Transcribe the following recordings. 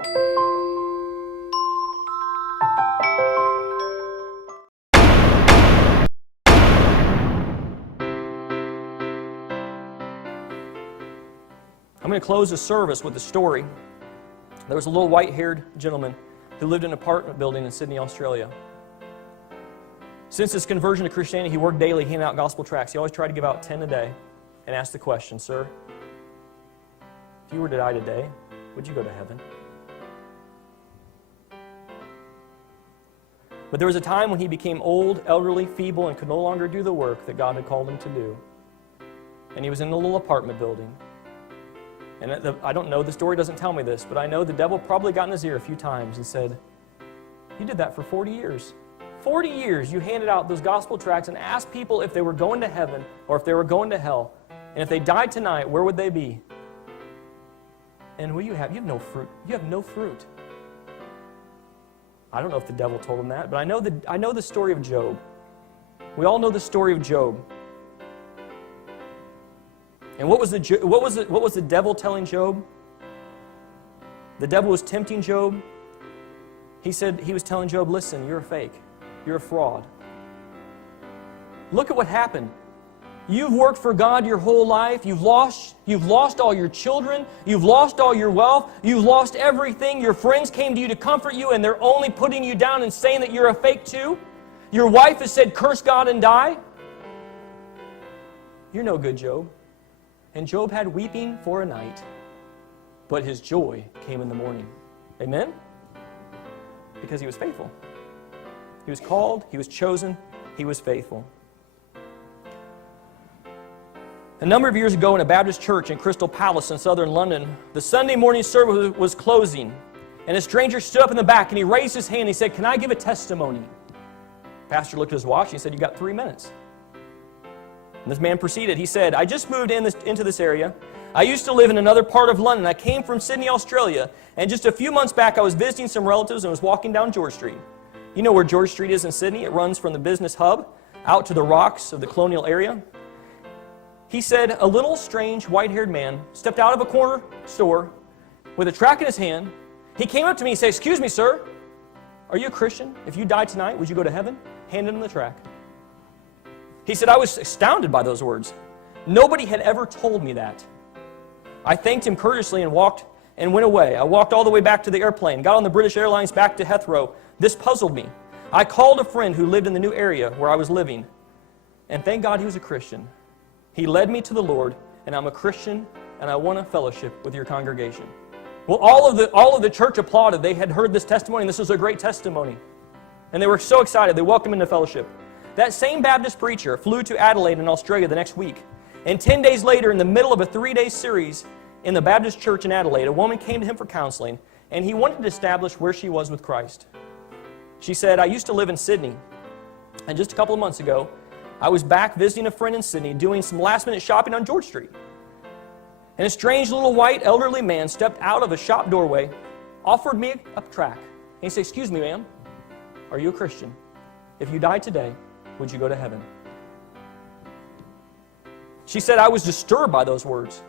I'm going to close the service with a story. There was a little white-haired gentleman who lived in an apartment building in Sydney, Australia. Since his conversion to Christianity, he worked daily handing out gospel tracts. He always tried to give out 10 a day and asked the question, "Sir, if you were to die today, would you go to heaven?" But there was a time when he became old, elderly, feeble, and could no longer do the work that God had called him to do. And he was in a little apartment building. And I don't know, the story doesn't tell me this, but I know the devil probably got in his ear a few times and said, "You did that for 40 years. 40 years you handed out those gospel tracts and asked people if they were going to heaven or if they were going to hell. And if they died tonight, where would they be? And what do you have? You have no fruit. You have no fruit." I don't know if the devil told him that, but I know the story of Job. We all know the story of Job. And what was the devil telling Job? The devil was tempting Job. He was telling Job, "Listen, you're a fake. You're a fraud. Look at what happened. You've worked for God your whole life. You've lost all your children. You've lost all your wealth. You've lost everything. Your friends came to you to comfort you, and they're only putting you down and saying that you're a fake too. Your wife has said, 'Curse God and die.' You're no good, Job." And Job had weeping for a night, but his joy came in the morning. Amen? Because he was faithful. He was called, he was chosen, he was faithful. A number of years ago in a Baptist church in Crystal Palace in southern London, the Sunday morning service was closing, and a stranger stood up in the back and he raised his hand and he said, "Can I give a testimony?" The pastor looked at his watch and he said, "You got 3 minutes." And this man proceeded. He said, "I just moved into this area. I used to live in another part of London. I came from Sydney, Australia, and just a few months back I was visiting some relatives and was walking down George Street." You know where George Street is in Sydney? It runs from the business hub out to the rocks of the colonial area. He said, a little strange white-haired man stepped out of a corner store with a tract in his hand. He came up to me and said, "Excuse me, sir, are you a Christian? If you died tonight, would you go to heaven?" Handed him the tract. He said, "I was astounded by those words. Nobody had ever told me that. I thanked him courteously and went away. I walked all the way back to the airplane, got on the British Airlines back to Heathrow. This puzzled me. I called a friend who lived in the new area where I was living, and thank God he was a Christian. He led me to the Lord, and I'm a Christian, and I want a fellowship with your congregation." Well, all of the church applauded. They had heard this testimony, and this was a great testimony. And they were so excited. They welcomed him into fellowship. That same Baptist preacher flew to Adelaide in Australia the next week. And 10 days later, in the middle of a 3-day series in the Baptist church in Adelaide, a woman came to him for counseling, and he wanted to establish where she was with Christ. She said, "I used to live in Sydney, and just a couple of months ago, I was back visiting a friend in Sydney doing some last-minute shopping on George Street. And a strange little white elderly man stepped out of a shop doorway, offered me a tract. And he said, 'Excuse me, ma'am, are you a Christian? If you died today, would you go to heaven?' She said, I was disturbed by those words.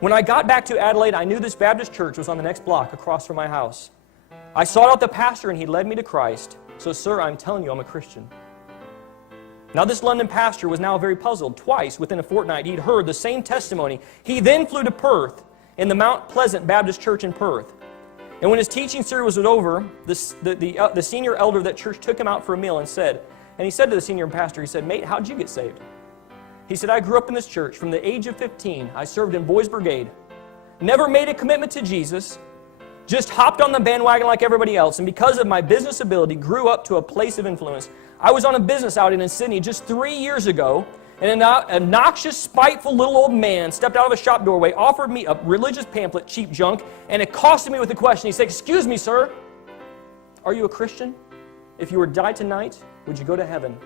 When I got back to Adelaide, I knew this Baptist church was on the next block across from my house. I sought out the pastor and he led me to Christ. So, sir, I'm telling you, I'm a Christian." Now, this London pastor was now very puzzled. Twice within a fortnight, he'd heard the same testimony. He then flew to Perth in the Mount Pleasant Baptist Church in Perth. And when his teaching series was over, the senior elder of that church took him out for a meal and he said to the senior pastor, he said, "Mate, how did you get saved?" He said, "I grew up in this church. From the age of 15, I served in Boys Brigade. Never made a commitment to Jesus. Just hopped on the bandwagon like everybody else. And because of my business ability, grew up to a place of influence. I was on a business outing in Sydney just 3 years ago, and an obnoxious, spiteful little old man stepped out of a shop doorway, offered me a religious pamphlet, cheap junk, and accosted me with a question. He said, "Excuse me, sir, are you a Christian? If you were to die tonight, would you go to heaven?"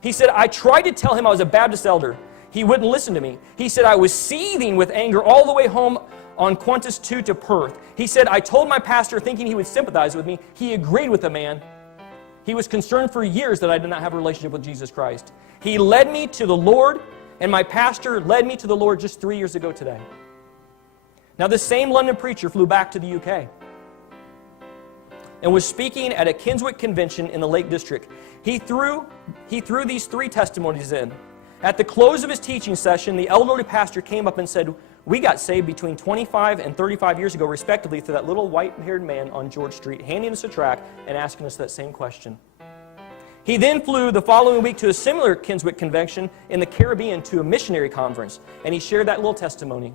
He said, "I tried to tell him I was a Baptist elder. He wouldn't listen to me. He said, I was seething with anger all the way home on Qantas 2 to Perth. He said, I told my pastor thinking he would sympathize with me. He agreed with the man. He was concerned for years that I did not have a relationship with Jesus Christ. He led me to the Lord, and my pastor led me to the Lord just 3 years ago today." Now, this same London preacher flew back to the UK and was speaking at a Kinswick convention in the Lake District. He threw these 3 testimonies in. At the close of his teaching session, the elderly pastor came up and said, "We got saved between 25 and 35 years ago, respectively, through that little white-haired man on George Street, handing us a tract and asking us that same question." He then flew the following week to a similar Kinswick convention in the Caribbean to a missionary conference, and he shared that little testimony.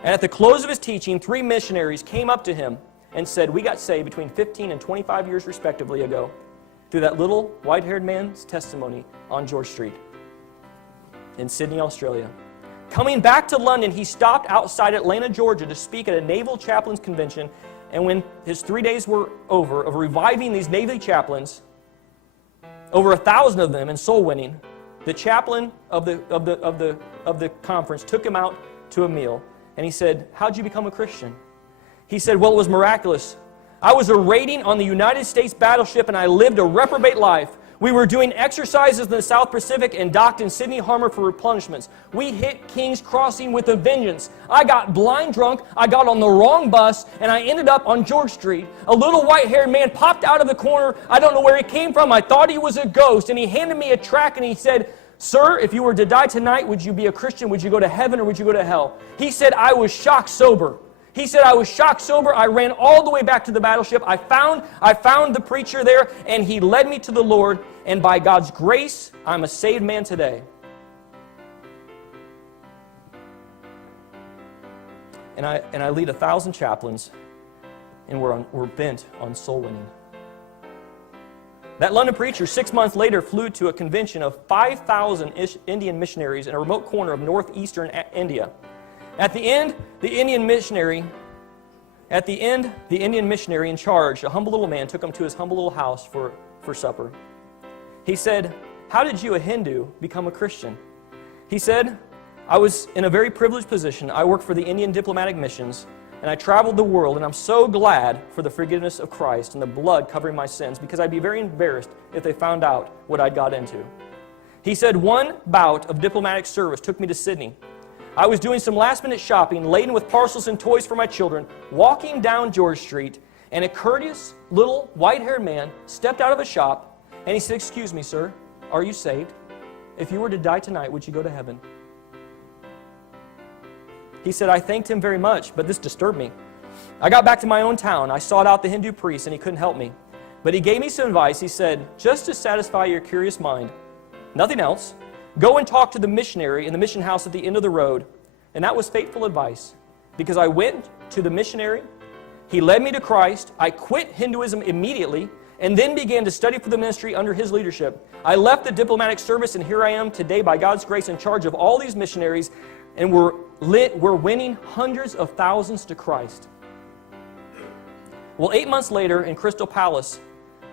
And at the close of his teaching, 3 missionaries came up to him and said, "We got saved between 15 and 25 years, respectively, ago, through that little white-haired man's testimony on George Street in Sydney, Australia." Coming back to London, he stopped outside Atlanta, Georgia to speak at a naval chaplains convention, and when his 3 days were over of reviving these Navy chaplains, over 1,000 of them in soul winning, the chaplain of the conference took him out to a meal, and he said, "How'd you become a Christian?" He said, "Well, it was miraculous. I was a raiding on the United States battleship, and I lived a reprobate life. We were doing exercises in the South Pacific and docked in Sydney Harbor for replenishments. We hit King's Crossing with a vengeance. I got blind drunk, I got on the wrong bus, and I ended up on George Street. A little white-haired man popped out of the corner. I don't know where he came from. I thought he was a ghost, and he handed me a tract, and he said, 'Sir, if you were to die tonight, would you be a Christian? Would you go to heaven or would you go to hell?' He said, I was shock sober. He said, I was shock sober. I ran all the way back to the battleship. I found the preacher there, and he led me to the Lord. And by God's grace, I'm a saved man today." And I lead 1,000 chaplains, and we're bent on soul winning. That London preacher, 6 months later, flew to a convention of 5,000 Indian missionaries in a remote corner of northeastern India. At the end, the Indian missionary in charge, a humble little man, took him to his humble little house for supper. He said, "How did you, a Hindu, become a Christian?" He said, "I was in a very privileged position. I worked for the Indian diplomatic missions, and I traveled the world, and I'm so glad for the forgiveness of Christ and the blood covering my sins, because I'd be very embarrassed if they found out what I'd got into." He said, "One bout of diplomatic service took me to Sydney. I was doing some last-minute shopping, laden with parcels and toys for my children, walking down George Street, and a courteous little white-haired man stepped out of a shop, and he said, 'Excuse me, sir, are you saved? If you were to die tonight, would you go to heaven?' He said, I thanked him very much, but this disturbed me. I got back to my own town. I sought out the Hindu priest, and he couldn't help me. But he gave me some advice. He said, just to satisfy your curious mind, nothing else, go and talk to the missionary in the mission house at the end of the road." And that was faithful advice, because I went to the missionary. He led me to Christ. I quit Hinduism immediately and then began to study for the ministry under his leadership. I left the diplomatic service, and here I am today by God's grace in charge of all these missionaries, and we're winning hundreds of thousands to Christ. Well, 8 months later in Crystal Palace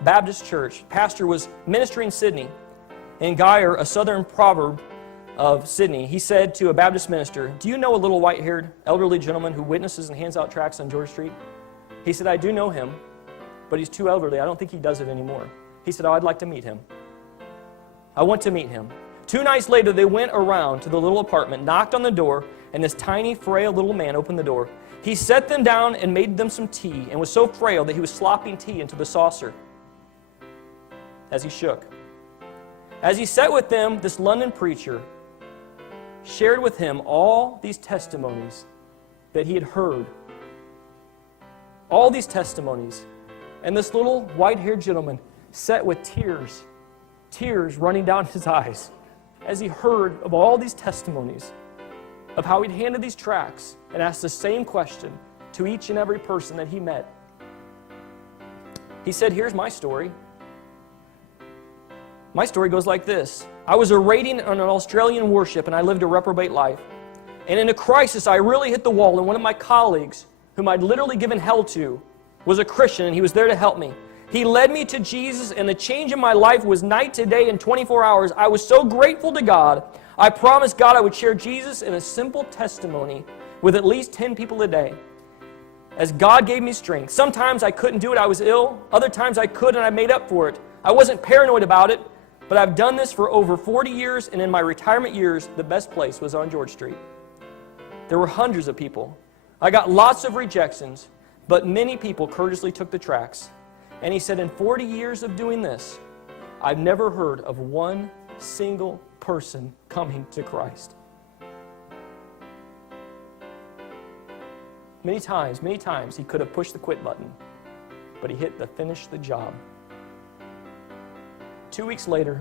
Baptist Church, pastor was ministering in Sydney. In Geyer, a southern proverb of Sydney, he said to a Baptist minister, "Do you know a little white-haired elderly gentleman who witnesses and hands out tracts on George Street?" He said, "I do know him, but he's too elderly. I don't think he does it anymore." He said, "Oh, I'd like to meet him. I want to meet him." 2 nights later, they went around to the little apartment, knocked on the door, and this tiny, frail little man opened the door. He set them down and made them some tea, and was so frail that he was slopping tea into the saucer as he shook. As he sat with them, this London preacher shared with him all these testimonies that he had heard. All these testimonies. And this little white-haired gentleman sat with tears running down his eyes as he heard of all these testimonies of how he'd handed these tracts and asked the same question to each and every person that he met. He said, "Here's my story. My story goes like this. I was a raiding on an Australian warship, and I lived a reprobate life. And in a crisis, I really hit the wall, and one of my colleagues, whom I'd literally given hell to, was a Christian, and he was there to help me. He led me to Jesus, and the change in my life was night to day in 24 hours. I was so grateful to God. I promised God I would share Jesus in a simple testimony with at least 10 people a day, as God gave me strength. Sometimes I couldn't do it. I was ill. Other times I could, and I made up for it. I wasn't paranoid about it. But I've done this for over 40 years, and in my retirement years, the best place was on George Street. There were hundreds of people I got lots of rejections, but many people courteously took the tracts. And he said, in 40 years of doing this, I've never heard of one single person coming to Christ. Many times he could have pushed the quit button, but he hit the finish the job. 2 weeks later,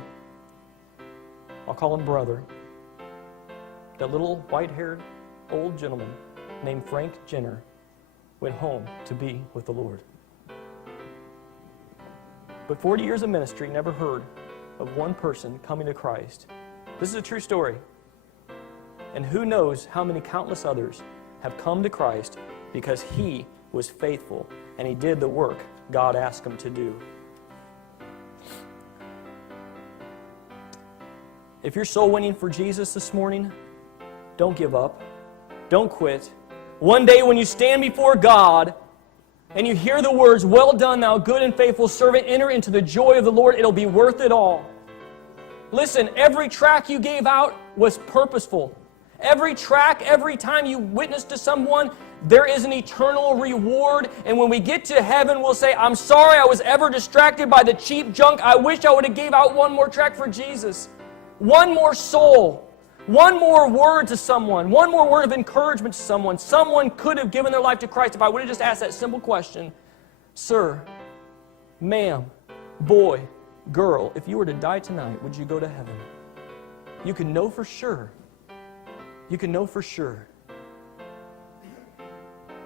I'll call him brother, that little white-haired old gentleman named Frank Jenner went home to be with the Lord. But 40 years of ministry never heard of one person coming to Christ. This is a true story. And who knows how many countless others have come to Christ because he was faithful and he did the work God asked him to do. If you're soul winning for Jesus this morning, don't give up. Don't quit. One day when you stand before God and you hear the words, well done, thou good and faithful servant, enter into the joy of the Lord, it'll be worth it all. Listen, every tract you gave out was purposeful. Every tract, every time you witnessed to someone, there is an eternal reward. And when we get to heaven, we'll say, I'm sorry I was ever distracted by the cheap junk. I wish I would have gave out one more tract for Jesus. One more soul. One more word to someone. One more word of encouragement to someone. Someone could have given their life to Christ if I would have just asked that simple question. Sir, ma'am, boy, girl, if you were to die tonight, would you go to heaven? You can know for sure. You can know for sure.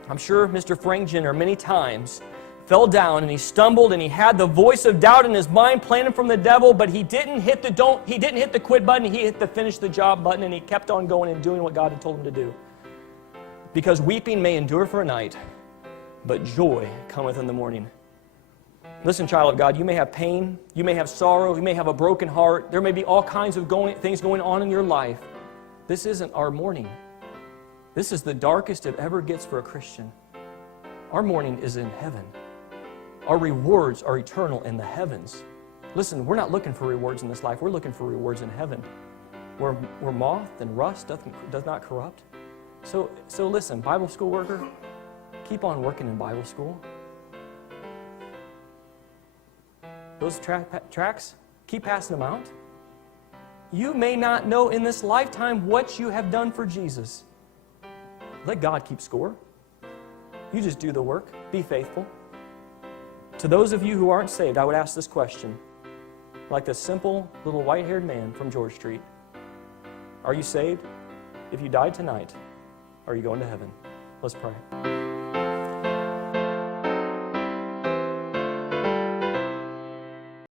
I'm sure Mr. Frank Jenner many times fell down and he stumbled and he had the voice of doubt in his mind planted from the devil, but he didn't hit the quit button, he hit the finish the job button, and he kept on going and doing what God had told him to do. Because weeping may endure for a night, but joy cometh in the morning. Listen, child of God, you may have pain, you may have sorrow, you may have a broken heart, there may be all kinds of things going on in your life. This isn't our morning. This is the darkest it ever gets for a Christian. Our morning is in heaven. Our rewards are eternal in the heavens. Listen, we're not looking for rewards in this life. We're looking for rewards in heaven, where moth and rust does not corrupt. So listen, Bible school worker, keep on working in Bible school. Those tracts, keep passing them out. You may not know in this lifetime what you have done for Jesus. Let God keep score. You just do the work. Be faithful. To those of you who aren't saved, I would ask this question, like this simple little white-haired man from George Street. Are you saved? If you died tonight, are you going to heaven? Let's pray.